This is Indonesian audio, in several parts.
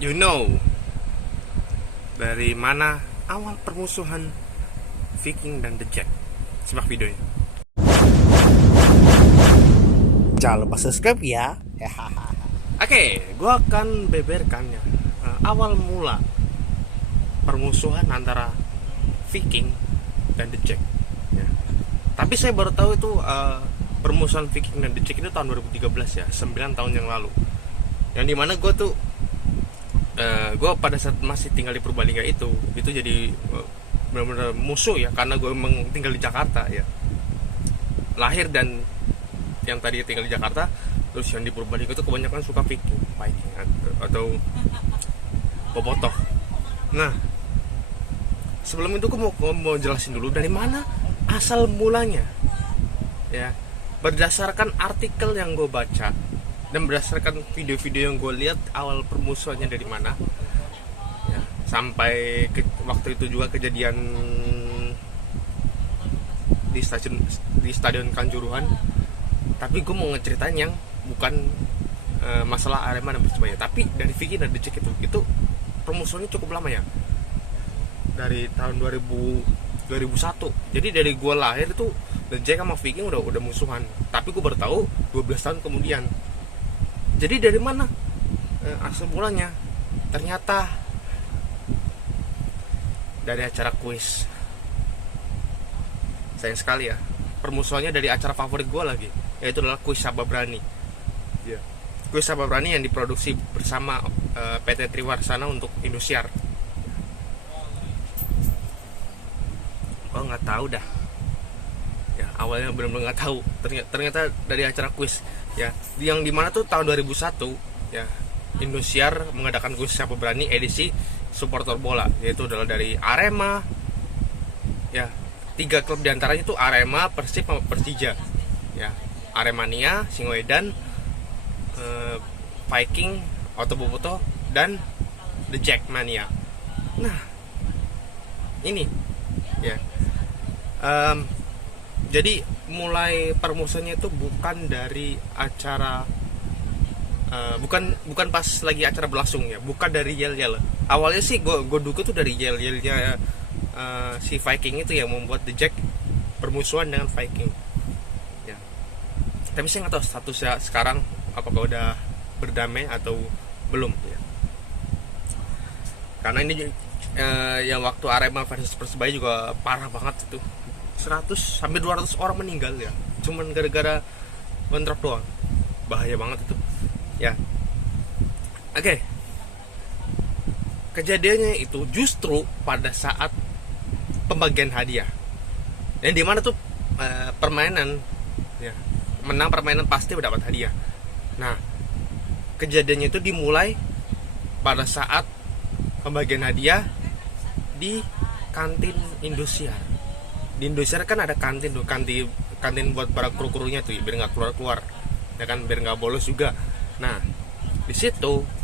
You know dari mana awal permusuhan Viking dan The Jack? Simak videonya. Jangan lupa subscribe ya. Oke, gue akan beberkannya awal mula permusuhan antara Viking dan The Jack. Ya. Tapi saya baru tahu itu permusuhan Viking dan The Jack itu tahun 2013 ya, 9 tahun yang lalu. Yang dimana gue tuh gue pada saat masih tinggal di Purbalingga itu jadi benar-benar musuh ya, karena gue emang tinggal di Jakarta ya, lahir dan yang tadi tinggal di Jakarta, terus yang di Purbalingga itu kebanyakan suka Viking atau bobotoh. Nah, sebelum itu gue mau jelasin dulu dari mana asal mulanya ya, berdasarkan artikel yang gue baca dan berdasarkan video-video yang gue lihat awal permusuhannya dari mana ya, sampai waktu itu juga kejadian di stadion Kanjuruhan. Tapi gue mau ngeceritain yang bukan masalah Arema dan Persebaya, tapi dari Vicky dan The Jack itu permusuhannya cukup lama ya, dari tahun 2001. Jadi dari gue lahir itu The Jack sama Viking udah musuhan, tapi gue baru tahu 12 tahun kemudian. Jadi dari mana asal mulanya? Ternyata dari acara kuis. Sayang sekali ya, permusuhannya dari acara favorit gue lagi, yaitu adalah Kuis Sabah Berani. Yeah. Kuis Sabah Berani yang diproduksi bersama PT Triwarsana untuk Indosiar. Oh, nggak tahu dah. Ya, awalnya benar-benar nggak tahu. Ternyata dari acara kuis ya, yang dimana tuh tahun 2001 ya, Indosiar mengadakan Kuis Sabah Berani edisi supporter bola, yaitu adalah dari Arema ya, 3 klub diantaranya itu Arema, Persib, sama Persija ya, Aremania, Singoedan, Viking, Otoboboto, dan The Jackmania. Nah, ini ya, jadi mulai permusuhannya itu bukan dari acara, bukan pas lagi acara berlangsung ya, bukan dari yel-yel. Awalnya sih gue duga tuh dari yel-yelnya si Viking itu yang membuat The Jack permusuhan dengan Viking ya. Tapi saya nggak tahu statusnya sekarang, apakah udah berdamai atau belum ya. Karena ini yang waktu Arema versus Persebaya juga parah banget itu, 100 sampai 200 orang meninggal ya, cuman gara-gara bentrok doang. Bahaya banget itu ya. Oke. Kejadiannya itu justru pada saat pembagian hadiah, yang dimana tuh permainan ya, menang permainan pasti mendapat hadiah. Nah, kejadiannya itu dimulai pada saat pembagian hadiah di kantin Indosiar. Di Indosiar kan ada kantin tuh, kantin buat para kru-krunya tuh ya, biar nggak keluar ya kan, biar nggak bolos juga. Nah, di situ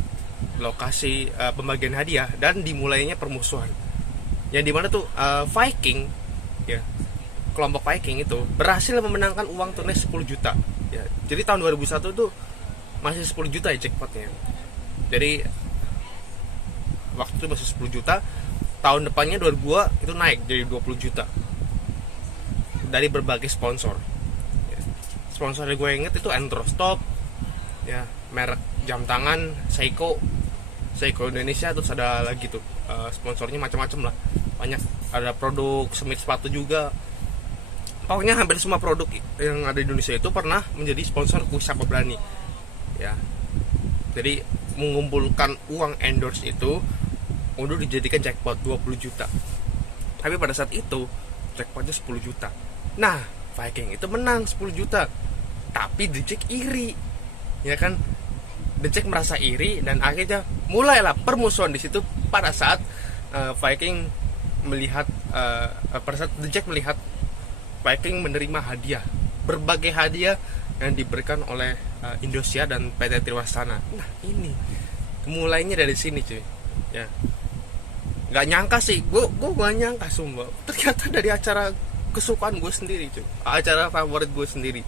lokasi pembagian hadiah dan dimulainya permusuhan, yang dimana tuh Viking ya, kelompok Viking itu berhasil memenangkan uang tunai 10 juta ya. Jadi tahun 2001 tuh masih 10 juta ya jackpotnya. Jadi waktu itu masih 10 juta. Tahun depannya 2002 itu naik jadi 20 juta dari berbagai sponsor ya. Sponsor yang gue inget itu Entrostop ya, merek jam tangan Seiko Indonesia, terus ada lagi tuh sponsornya macam-macam lah, banyak. Ada produk semit sepatu juga. Pokoknya hampir semua produk yang ada di Indonesia itu pernah menjadi sponsor Kuis Sabah Berani ya. Jadi mengumpulkan uang endorse itu untuk dijadikan jackpot 20 juta. Tapi pada saat itu jackpotnya 10 juta. Nah, Viking itu menang 10 juta. Tapi The Jack iri ya kan. The Jack merasa iri dan akhirnya mulailah permusuhan di situ pada saat Viking melihat pada saat The Jack melihat Viking menerima hadiah, berbagai hadiah yang diberikan oleh Indosiar dan PT Triwarsana. Nah, ini mulainya dari sini cuy ya. Nggak nyangka sih, gue nggak nyangka sumpah, ternyata dari acara kesukaan gue sendiri cuy, acara favorit gue sendiri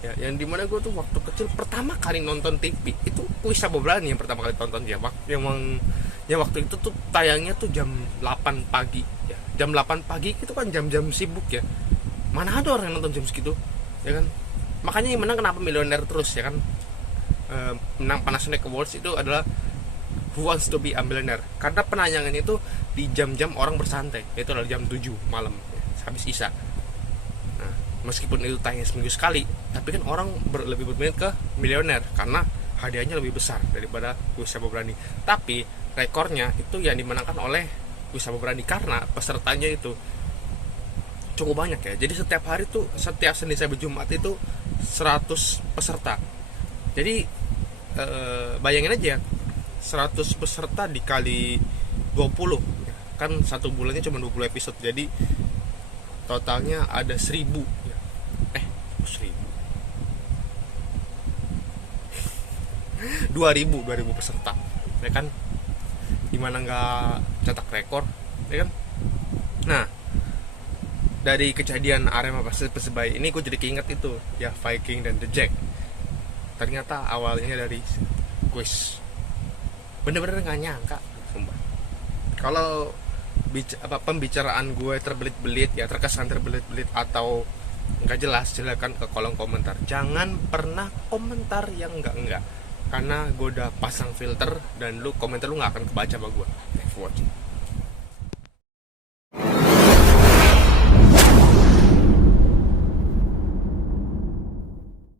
ya, yang dimana gue tuh waktu kecil pertama kali nonton TV itu Kuis Sabobrani yang pertama kali tonton ya, yang waktu itu tuh tayangnya tuh jam 8 pagi ya. Jam 8 pagi itu kan jam-jam sibuk ya, mana ada orang yang nonton jam segitu ya kan. Makanya yang menang kenapa miliuner terus ya kan. Menang Panasonic Awards itu adalah Who Wants to be a Millionaire, karena penayangan itu di jam-jam orang bersantai, yaitu adalah jam 7 malam ya, habis isya. Nah, meskipun itu tayang seminggu sekali, tapi kan orang lebih berminat ke miliuner karena hadiahnya lebih besar daripada Kuis Sabobrani. Tapi rekornya itu yang dimenangkan oleh Kuis Sabobrani karena pesertanya itu cukup banyak ya. Jadi setiap hari tuh, setiap Senin sampai Jumat itu 100 peserta. Jadi bayangin aja 100 peserta dikali 20 kan, satu bulannya cuma 20 episode, jadi totalnya ada 1000 ya. 2000 peserta ya kan, gimana nggak cetak rekor ya kan. Nah, dari kejadian Arema Persebaya ini gue jadi keinget itu ya, Viking dan The Jack. Ternyata awalnya dari kuis. Bener-bener gak nyangka sumpah. Kalau pembicaraan gue terbelit-belit ya, terkesan terbelit-belit atau nggak jelas, silakan ke kolom komentar. Jangan pernah komentar yang enggak, karena gue udah pasang filter dan komentar lu nggak akan kebaca sama gue. Thanks for watching.